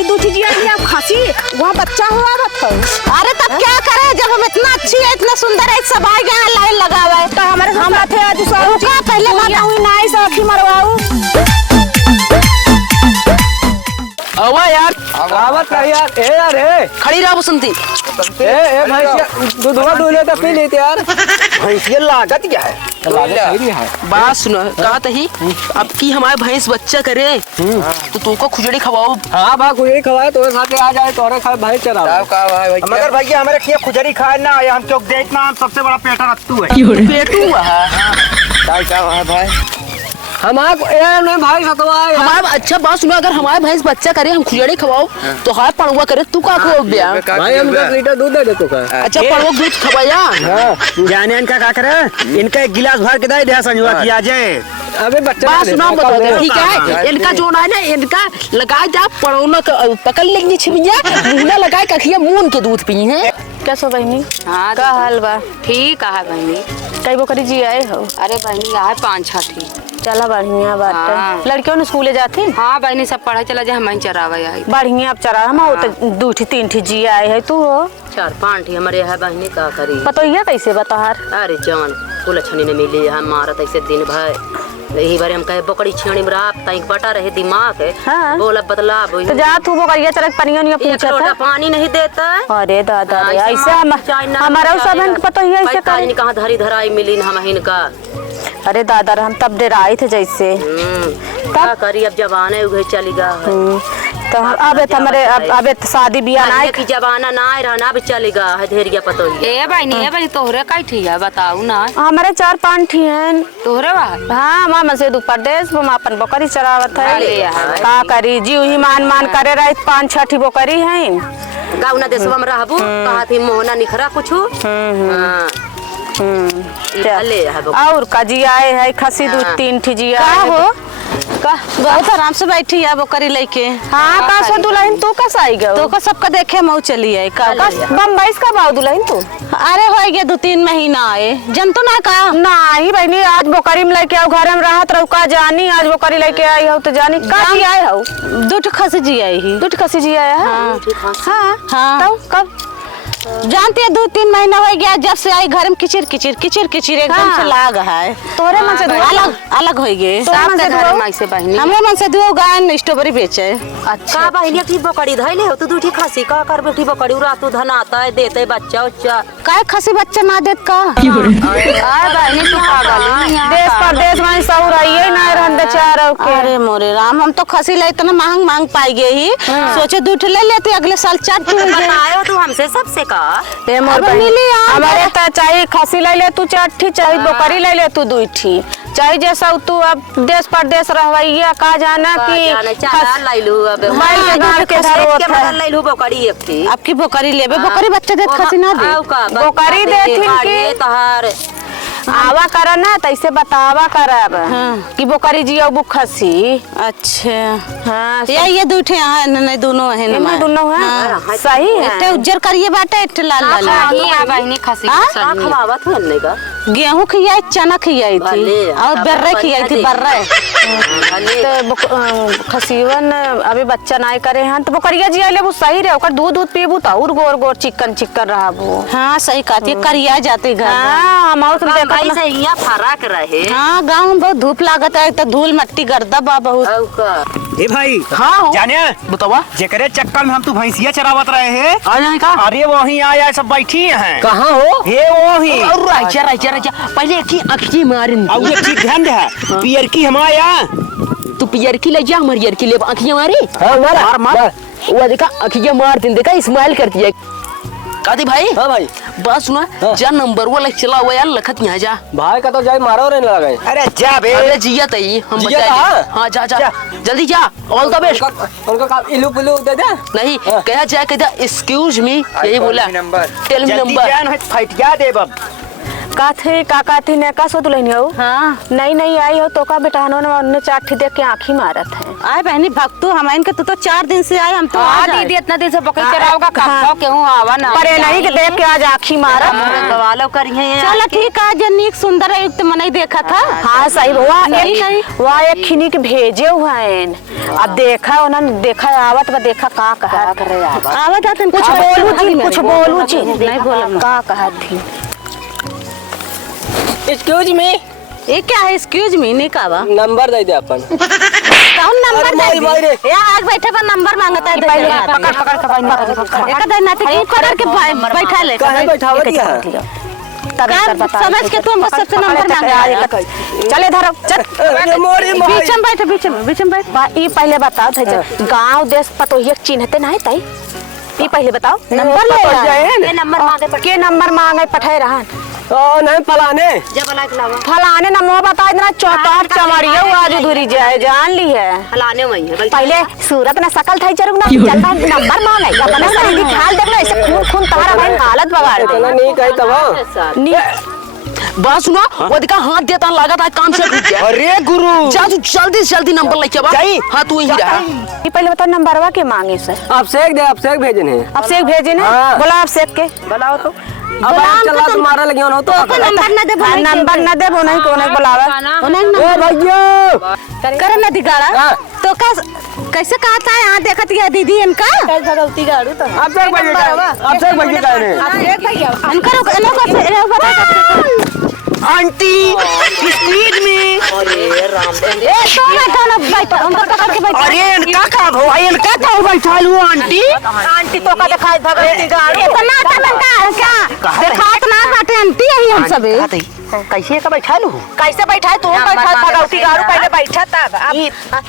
अभी दूसरी जी आई आप खांसी वहाँ बच्चा हुआ मत। अरे तब क्या करे जब हम इतना अच्छी है इतना सुंदर है सब आए गए लाइन लगा हुआ है तो हमारे हम थे आज का पहले बताऊँ नाई से आँखी मरवाऊँ। आवा यार आवत रही यार। ए यार ए खड़ी रहा बसंती। ए भैंसिया दूधवा दूले तो पी लेते यार। भैंसिया लागत क्या है? बात सुनो कहा तही अब की हमारे भैंस बच्चा करे तो तुमको खुजड़ी खवाओ। हाँ भाई खुजड़ी खवाए तो साथ आ जाए तो खाए भाई चरा मगर भैया हमारे खिया खुजड़ी खाए ना हम क्यों देखना हम सबसे बड़ा पेटा रत्तू है। पेटू है भाई हमारे भाई हमारा अच्छा बात सुनो अगर हमारे भैंस बच्चा करे हम खुजड़ी खवाओ तो हाय पड़ुआ करे तू का खो ब्या भाई हम 10 लीटर दूध दे दे तो का। अच्छा पड़ुआ दूध खवाया जाने इनका क्या करे इनका एक गिलास भर के दे संजुआ किया जाए। अबे बच्चा बात सुना बता ठीक है इनका जो है ना इनका लगाए जा पड़ोना पकड़ लेंगे छिमिया मुंह लगाए कखिया मून के दूध पी है। कैसो बहनी? हाँ का हाल बा? ठीक है बहनी। कई बकरी जी आए हो? अरे बहनी आए 5-6 थी। चला बढ़िया बात है। हाँ। लड़कियों ने स्कूले जाती? हाँ बहनी सब पढ़ाई चला जाए हम चरावे आई। बढ़िया अब चरा हम तो 2-3 जी आए है तू हो 4-5 थी हमारे यहाँ बहनी का करी पतोहिया कैसे बता? अरे जवन फूल छनी ने मिली हम मारत ऐसे दिन भर यही बारे हम कहे बकड़ी छेड़ी में रात तक बटा रहे दिमाग है। हाँ। बोला बदला तो जा तू बकरिया चरक पनिया नहीं पूछा था पानी नहीं देता है। अरे दादा रे ऐसे हमारा सब पतोहिया ऐसे कहीं कहाँ धरी धराई मिली हम इनका। अरे दादा हम तब डराए थे जैसे क्या करी अब जवान उगे चली गया तो अब हमारे अब शादी बियाह ना की जमाना ना रहना अब चलेगा है धेरिया पतो ए बहनी तोहरे काई थी है बताऊ ना हमारे 4-5 थी हैं तोहरे बा। हाँ मामा से दु प्रदेश हम अपन बकरी चरावत है का करी जीव ही मान करे रहे 5-6 बकरी हैं गाँव ना देशवा में रहबू कहा थी मोहना निखरा कुछ और कजी आए है खसी 2-3 थी जी आए हो का बहुत आराम से बैठी है बकरी लेके। हाँ का सो दुल्हन तू कस आई गयो तो का सबका देखे मऊ चली है का बम्बई का बाऊ दुल्हन तू? अरे हो गया 2-3 महीना आए जनतो ना का नहीं बहनी आज बकरी में लेके आओ घर में रहत रहो का जानी आज बकरी लेके आई हो तो जानी का जी आए हो? 2 खसी जी आई ही 2 खसी जी आया है। हाँ हाँ कब जानती है 2-3 महीना हो गया जब से आई घर में किचिर एकदम से लाग है। तोरे मन से अलग अलग हो गए हमारे मन से दो गाय स्ट्रॉबेरी बेचे। अच्छा बहनी की बकरी धैले हो तू दूठी खसी का कर बेटी बकरी रात धन आता है देते बच्चा उच्चा काय खसी बच्चा ना देत का बहनी तू पागल देश परदेश में सौर आइए ना रहन बेचारा के। अरे मोरे राम हम तो खसी ला इतना मांग पाई गए ही सोचे 2 ले लेते अगले साल 4 बतायो तू हमसे सबसे का हमारे तो चाहे खसी ले ले तू 4 चाहे बकरी ले ले तू 2 चाहे जैसा तू अब देश परदेश रहवैया का जाना कि आपकी बकरी लेबे बकरी बच्चा देत खसी ना दे बकरी दे आवा करा ना तैसे बतावा करब कि बकरी जी अब खसी। अच्छा हाँ ये 2 हैं नहीं दोनों है ना दोनों है सही है इतने उज्जर करिए बाटे इतने लाल बहनी खसी खवावत है का गेहूं खियाई चना खियाई थी और बर्रे खियाई थी बर्रे तो खसीवन अभी बच्चा नहीं करे हैं तो बकरिया जी आले वो सही रहे ओकर दूध पीबू तो और गोर चिकन रहबू। हाँ सही कहती है करिया जाते घर। हाँ हम तुम देखा से यहाँ फराक रहे। हाँ गाँव में बहुत धूप लागत है तो धूल मट्टी गर्दा बा बहुत। ए भाई हाँ जाने बतावा जेकरे चक्कर में हम तू भैंसिया चरावत रहे हैं आ जाए का अरे वहीं आया सब बैठी हैं कहाँ हो हे वहीं और राजा पहले एक अखी मारिन अब एक चीज ध्यान दे पियर की हम आया तू पियर की ले जा हमारी की ले अखियां मारी। हां मार वो देखा अखियां मार दिन देखा स्माइल करती है कादी भाई। हाँ भाई बात सुना जा नंबर वाला चला हुआ यार लखत यहाँ जा भाई का तो जाए मारो रे लगा गए। अरे जा बे अरे जिया तई हम बचाएंगे। हाँ जा जल्दी जा ऑल द बेस्ट उनका काम इलू पुलू दे दे नहीं कहा जाए कहता एक्सक्यूज मी यही बोला टेल मी नंबर फटिया दे बब काका थी ने का सो दुल्हन हो। हाँ नहीं आई हो तो का बेटा ने 4 देख के आँखी मारत है आए बहनी भक्तू हम इनके तू तो 4 दिन से आए हम तो हाँ आ जाए। दीदी इतना दिन से बकरी चराओगा कब क्यों आवा ना परे नहीं के देख के आज आँखी मारा गवालो करिए चलो ठीक है जो नीक सुंदर है युक्त मने देखा था। हाँ सही हुआ सही नहीं। वहाँ एक खिनी के भेजे हुआ है अब देखा उन्होंने देखा आवत देखा का कहा आवाज आते कुछ बोलू जी कुछ बोलू जी नहीं बोला का कहा थी एक्सक्यूज मी ये क्या है एक्सक्यूज मी नहीं कावा नंबर दे दे अपन कौन नंबर अरे दे मोरी मोरी रे। या आग बैठे पर नंबर मांगता है पहले पकड़ पकड़ के एक दिन नाटक की पकड़ के बैठा ले काहे बैठावत दिया समझ के तुम बस सबसे नंबर मांगे चले धरो चल अरे मोरी मोरी बीच में बैठे बीच में बैठ ये पहले बताओ थे गांव देश पतोहिया चिन्हते नहीं तई ये पहले बताओ नंबर ले ये नंबर मांगे के नंबर मांगे पठाए रहन ओ नहीं फलाने जब लाइक लावा फलाने नमो बता इतना चौतार चमड़िया आज धुरी जाए जान ली है फलाने वही है पहले सूरत ना सकल थाई चरुक ना चलता नंबर मांगे अपना शरीर ख्याल देखना ऐसे खून खून तारा भाई हालत बगाड़ दे इतना नहीं कही तब बात सुना वो दिखा हाथ देता लागत आज काम से रुक गया। अरे गुरु जा तू जल्दी से जल्दी नंबर लेके बा हाँ तू यही रहा। ये पहले बताओ नंबरवा के मांगे से आप सेक दे आप सेक भेजने अब से भेजे ना हाँ। बोला आप सेक के बुलाओ तो अब आप चला तुम्हारा लगे हो तो नंबर ना दे नंबर न दे वो नहीं कोने बुलावा ए भैया करे ना दिगाड़ा तो कैसे कहता है यहाँ देखत गया दीदी इनका भगवती गाड़ू तो आप सेक भैया आप सेक भैया कह रहे आंटी स्पीड में अरे राम ए तो बैठा ना बैठा उनको पकड़ के बैठा अरे इनका का हो इनका का हो बैठा लू आंटी आंटी तो का दिखाई भगवती गाड़ू इतना तमंगा क्या दिखात ना बाटे आंटी यही हम सब कैसे का बैठा लू कैसे बैठा है तू बैठा भगवती गारू पहले बैठा तब अब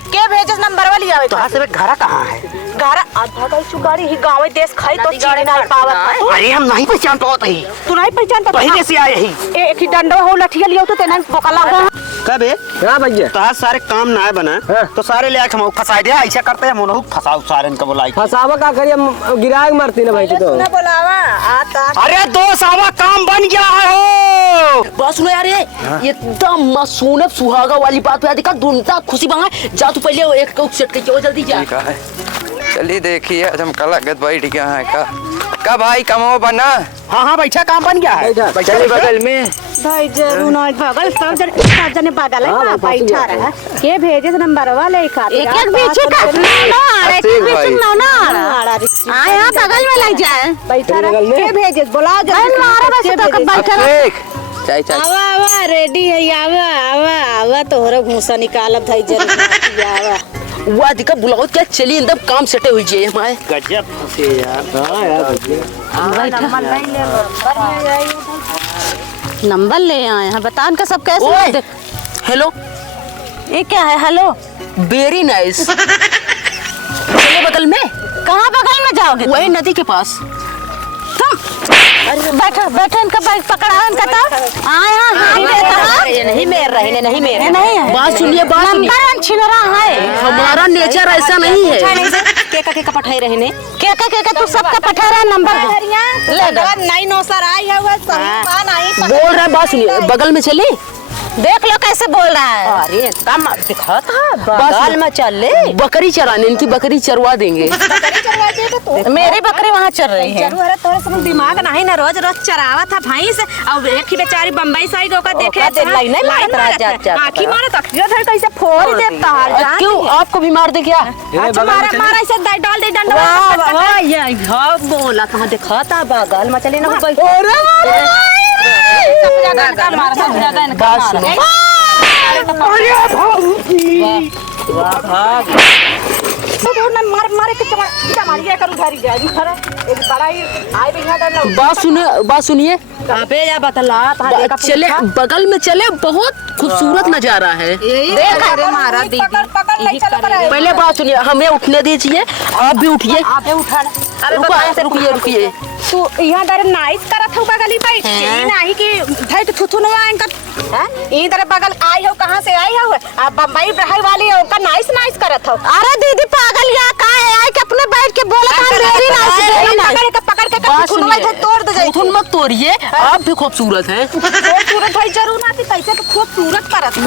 के भेजे नंबर वाली आवे तो हाथ से घर कहाँ है घर आधा गई चुगाड़ी ही गांव देश खाई तो चीनी नहीं पावत अरे हम नहीं पहचान पाते ही तू नहीं पहचान पाता पहले से आए ही एक ही डंडो हो लठिया लियो तो तेना बोकला हो कबे हां भैया तो आज सारे काम ना है बना हाँ। तो सारे ले आके हम फंसा दे ऐसा करते हैं मोनहु फंसाओ सारे इनका बुलाई फसावा का करिए गिराग मारती ना भाई तो बुलावा आता अरे दो सावा काम बन गया है हो बात सुनो यार ये एकदम मासूम सुहागा वाली बात है देखा ढूंढता खुशी बंगा जा तू पहले एक कोक सेट के जल्दी जा ठीक है चलिए देखिए आज हम कल गत बैठ गया है का भाई कमाओ बना हाँ हाँ बैठा काम बन गया है चलिए बगल में भाई जरूर नहीं बगल सब जने पागल है ना बैठा रहा के भेजे नंबर वाले खातिर एक एक बीच का ना एक एक बीच ना ना आए हां बगल में लग जाए बैठा रहा के भेजे बुला जा मारा बस तो बैठा देख चाय चाय आवा आवा रेडी है आवा आवा आवा तोहरा भूसा निकालब भाई जरूर आवा वो दिखा बुलाओ क्या चलिए एकदम काम सेटे हुई चाहिए हमारे गजब फंसे यार हां यार भैया नंबर ले आए हैं बता इनका सब कैसे ओए हेलो ये क्या है हेलो वेरी नाइस चले बगल में कहाँ बगल में जाओगे वही नदी के पास तुम बैठो बैठो इनका बैग पकड़ा इनका तो आए हां देता ये नहीं मेर रहे नहीं मेर नहीं है बात सुनिए नंबर छिन रहा है हमारा नेचर ऐसा नहीं है के का पठाई रहे ने के तू सबका पठा रहा नंबर ले दो नहीं नो सर आई है वो सही नहीं बोल रहा है बात सुनिए बगल में चले देख लो कैसे बोल रहा है अरे कम दिखा था बगल में चल ले बकरी चराने इनकी बकरी चरवा देंगे मेरी बकरी वहाँ चल रही है जरूर है तोरे सब दिमाग नहीं ना रोज रोज चरावा था भैंस और एक ही बेचारी बम्बई साइड होकर देखे दे लाइन नहीं मारत रहा जा आंखी मारत अखियों धर कैसे फोड़ देता है क्यों आपको भी मार दे क्या अच्छा मारा मारा ऐसे डाल दे डंडा वाह ये बोला कहाँ दिखा था बगल में चले ना बात सुनो मार मारे के चमारिया करू घरी जाए मारा एक बड़ा ही आई भी ना बात सुनिए अबे या बतला चले बगल में चले बहुत खूबसूरत नजारा है देख अरे मारा दीदी पकड़ ले चल पर पहले बात सुनिए हमें उठने दीजिए आप भी उठिए अबे उठा अरे रुकिए तू यहाँ दर नाइस करत हो बगली बैठ के नहीं कि धर के थुथु नहीं आएगा हैं इधर बगल आई हो कहाँ से आई हो अब बम्बई रहई वाली है उनका नाइस करत हो अरे दीदी पागल या का है आई के अपने बैठ के बोला था मेरी नाइस पकड़ के तोड़ दे जाए। खून मत तोड़िए, आप भी खूबसूरत हैं। खूबसूरत है जरूर ना थी, पैसे तो खूबसूरत परत है।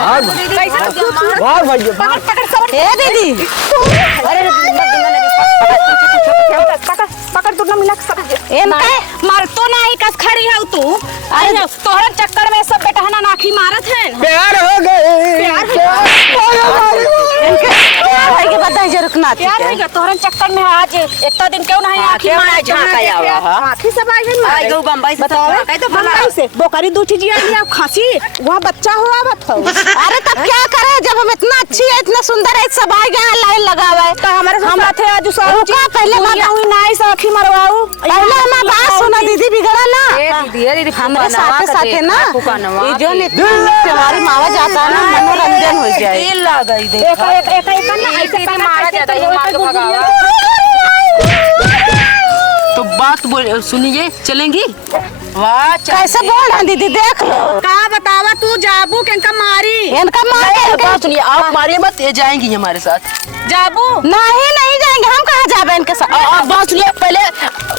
वाह भैया पकड़ पकड़ सब। ए दीदी पकड़ तू ना मिला सब मार तो नहीं कस खड़ी है तू। अरे तोहरा चक्कर में सब बेटा ना नाखी मारत है प्यार हो गए भाई के बताई जरूर ना थी। यार होगा तोहरा चक्कर में आज इतना दिन क्यों नहीं आखी मारा आखी सब आई है आई गो बम्बई से बताओ कहीं तो भला बम्बई से बोकरी दो चीज आई अब खांसी वहाँ बच्चा हुआ बताओ। अरे तब क्या करे जब हम इतना अच्छी है इतना सुंदर है सब आ गया लाइन लगा हुआ है। तो हमारे हम थे आज पहले हुई नाई से आखी मरवाऊ पहले हमारा बात सुना दीदी बिगड़ा ना दीदी हमारे साथे साथे ना ये जो हमारी मावा जाता है ना मनोरंजन हो जाए। दिल ला गई दे ऐसे मारा जाता है मार के भगावा। तो बात बोल सुनिए, चलेंगी? वाह कैसे बोल रहा दीदी देख लो का बतावा तू जाबू केनका मारी इनका मार बात सुनिए, आप मारिए मत, ये जाएंगी हमारे साथ। जाबू नहीं जाएंगे हम कहाँ जाबे इनके साथ। आप बात सुनिए, पहले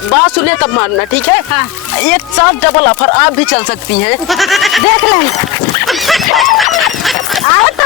बात सुनिए तब मारना, ठीक है? एक साथ डबल ऑफर, आप भी चल सकती हैं। देख लेंगे आओ तो